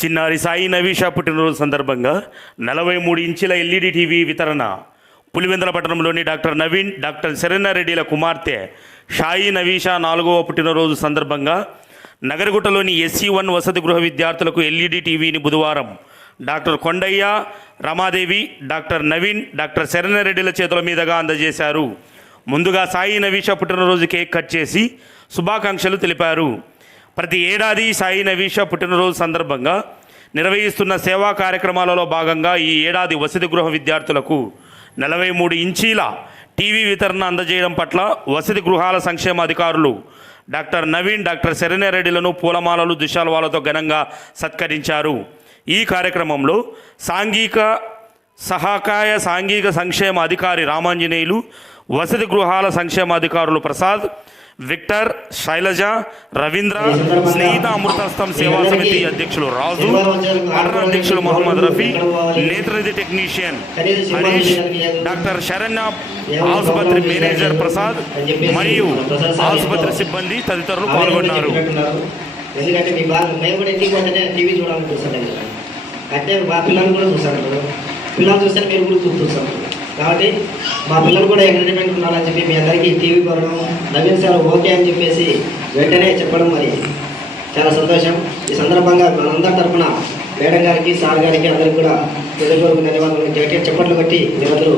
చిన్నారి సాయి నవీషా పుట్టినరోజు సందర్భంగా 43 ఇంచుల ఎల్ఈడి టీవీ వితరణ. పులివెందుల పట్టణంలోని డాక్టర్ నవీన్, డాక్టర్ శరణ్యారెడ్డిల కుమార్తె సాయి నవీషా 4వ పుట్టినరోజు సందర్భంగా నగరగుట్టలోని SC1 వసతి గృహ విద్యార్థులకు ఎల్ఈడి టీవీని బుధవారం doctor Kondaiah, Ramadevi, doctor Naveen, doctor శరణ్యారెడ్డిల చేతుల మీదుగా అందజేశారు. ముందుగా సాయి నవీషా పుట్టినరోజు కేక్ కట్ చేసి శుభాకాంక్షలు తెలిపారు. ప్రతి ఏడాది సాయి నవీషా పుట్టినరోజు సందర్భంగా నిర్వహిస్తున్న సేవా కార్యక్రమాలలో భాగంగా ఈ ఏడాది వసతి గృహ విద్యార్థులకు 43 ఇంచీల టీవీ వితరణ అందజేయడం పట్ల వసతి గృహాల సంక్షేమ అధికారులు డాక్టర్ నవీన్, డాక్టర్ శరణ్యారెడ్డిలను పూలమాలలు, దుశాల్వాలతో ఘనంగా సత్కరించారు. ఈ కార్యక్రమంలో సాంఘిక సంక్షేమ అధికారి రామాంజనేయులు, వసతి గృహాల సంక్షేమ అధికారులు ప్రసాద్, విక్టర్, శైలజ, రవీంద్ర, స్నేహిత అమృతస్థం సేవా సమితి అధ్యక్షులు రాజు, పట్టణ అధ్యక్షులు మొహమ్మద్ రఫీ, నేత్రనిధి టెక్నీషియన్ హరీష్, డాక్టర్ శరణ్య, ఆసుపత్రి మేనేజర్ ప్రసాద్ మరియు ఆసుపత్రి సిబ్బంది తదితరులు పాల్గొన్నారు. ఎందుకంటే మేము కూడా ఇంటికి పోతే టీవీ చూడాలని చూస్తాను, అంటే మా పిల్లలు కూడా చూస్తారు. పిల్లలు చూస్తే మీరు కూడా చూస్తారు కాబట్టి మా పిల్లలు కూడా ఎంటర్టైన్మెంట్ ఉండాలని చెప్పి మీ అందరికీ టీవీ కొనడం, నవీన్ సార్ ఓకే అని చెప్పేసి వెంటనే చెప్పడం మరి చాలా సంతోషం. ఈ సందర్భంగా మనందరి తరఫున మేడం గారికి, సార్ గారికి అందరికీ కూడా హృదయపూర్వక ధన్యవాదాలు. చెప్పట్లు బట్టి మీరందరూ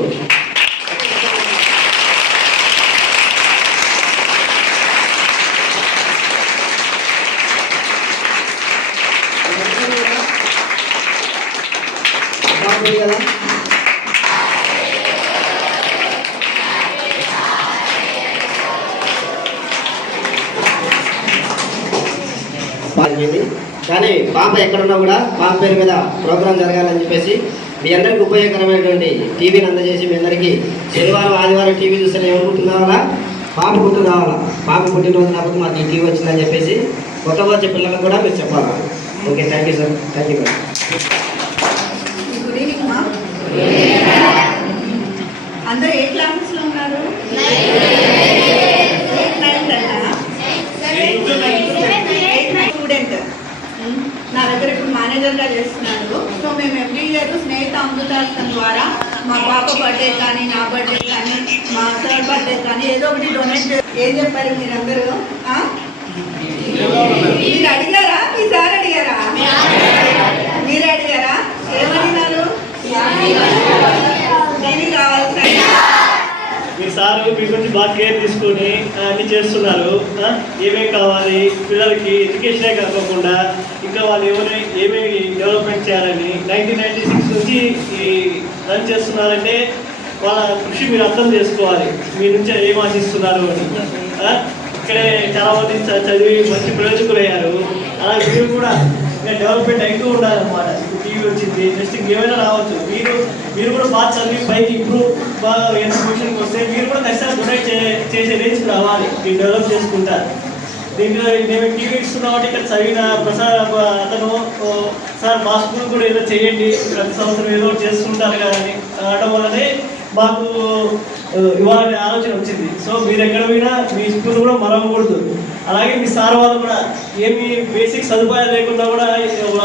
కదా. కానీ పాప ఎక్కడున్నా కూడా పాప పేరు మీద ప్రోగ్రాం జరగాలని చెప్పేసి మీ అందరికీ ఉపయోగకరమైనటువంటి టీవీని అందజేసి మీ అందరికీ శనివారం, ఆదివారం టీవీ చూస్తే ఎవరు పుట్టిన కావాలా? పాప పుట్టిన కావాలా? పాప పుట్టినరోజు నాకు మాకు టీవీ వచ్చిందని చెప్పేసి కొత్త వచ్చే పిల్లలకు కూడా మీరు చెప్పాలా. Okay, thank you sir. Thank you. Good evening మా. అందరూ ఏ క్లాసెస్లో ఉన్నారు? స్టూడెంట్ నా దగ్గర ఇప్పుడు మేనేజర్గా చేస్తున్నాను. సో మేము ఎవ్రీ ఇయర్ స్నేహిత అమృతాస్తం ద్వారా మా పాప బర్త్డే కానీ, నా బర్త్డే కానీ, మా సార్ బర్త్డే కానీ ఏదో ఒకటి డొనేట్. ఏం చెప్పారు మీరందరూ? మీరు అడిగారా? మీ సార్ అడిగారా? మీరు అడిగారా? ఏమడిగారు? దేనికి కావాలి? మీ సారు మీ గురించి బాగా కేర్ తీసుకొని అన్ని చేస్తున్నారు. ఏమేమి కావాలి పిల్లలకి, ఎడ్యుకేషనే కాకుండా ఇంకా వాళ్ళు ఏమేమి డెవలప్మెంట్ చేయాలని 1996 నుంచి ఈ రన్ చేస్తున్నారంటే వాళ్ళ కృషి మీరు అర్థం చేసుకోవాలి. మీ నుంచి ఏం ఆశిస్తున్నారు అని. ఇక్కడే చాలామంది చదివి మంచి ప్రయోజకులయ్యారు. అలాగే మీరు కూడా ఇంకా డెవలప్మెంట్ అవుతూ ఉండాలన్నమాట. టీవీ వచ్చింది, నెక్స్ట్ ఇంకేమైనా రావచ్చు. మీరు కూడా బాగా చదివి పైకి ఇంప్రూవ్ బాగా పొజిషన్కి వస్తే మీరు కూడా ఖచ్చితంగా డొనేట్ చేసే రేంజ్కి రావాలి. మీరు డెవలప్ చేసుకుంటారు. దీంట్లో మేము టీవీ ఇస్తున్నామంటే ఇక్కడ చదివిన ప్రసాద్ అతను సార్ మా స్కూల్ కూడా ఏదో చేయండి, ప్రతి సంవత్సరం ఏదో చేస్తుంటారు కదా అని అనడం వల్లనే మాకు ఇవ్వాలనే ఆలోచన వచ్చింది. సో మీరు ఎక్కడ పోయినా మీ స్కూల్ కూడా మరవకూడదు. అలాగే మీ సార్ వాళ్ళు కూడా ఏమి బేసిక్ సదుపాయాలు లేకుండా కూడా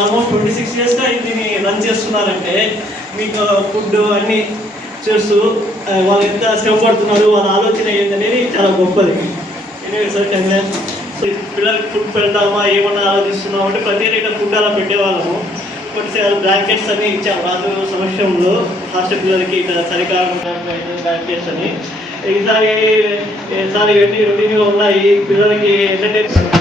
ఆల్మోస్ట్ 26 yearsగా దీన్ని రన్ చేస్తున్నారంటే మీకు ఫుడ్ అన్నీ చేస్తూ వాళ్ళు ఎంత శ్రమ పడుతున్నారు, వాళ్ళ ఆలోచన ఏంటనేది చాలా గొప్పది. ఎనివే సార్, సో పిల్లలకి ఫుడ్ పెడదామా ఏమన్నా ఆలోచిస్తున్నాం అంటే ప్రతి రేటర్ ఫుడ్ అలా పెట్టేవాళ్ళము. కొన్నిసార్లు బ్లాంకెట్స్ అని ఇచ్చాము రాజు సమక్షంలో హాస్టల్ పిల్లలకి ఇట్లా చలికాలంగా బ్లాంకెట్స్ అని. ఈసారి ఇవన్నీ రొటీన్గా ఉన్నాయి. పిల్లలకి ఎంటర్టైన్మెంట్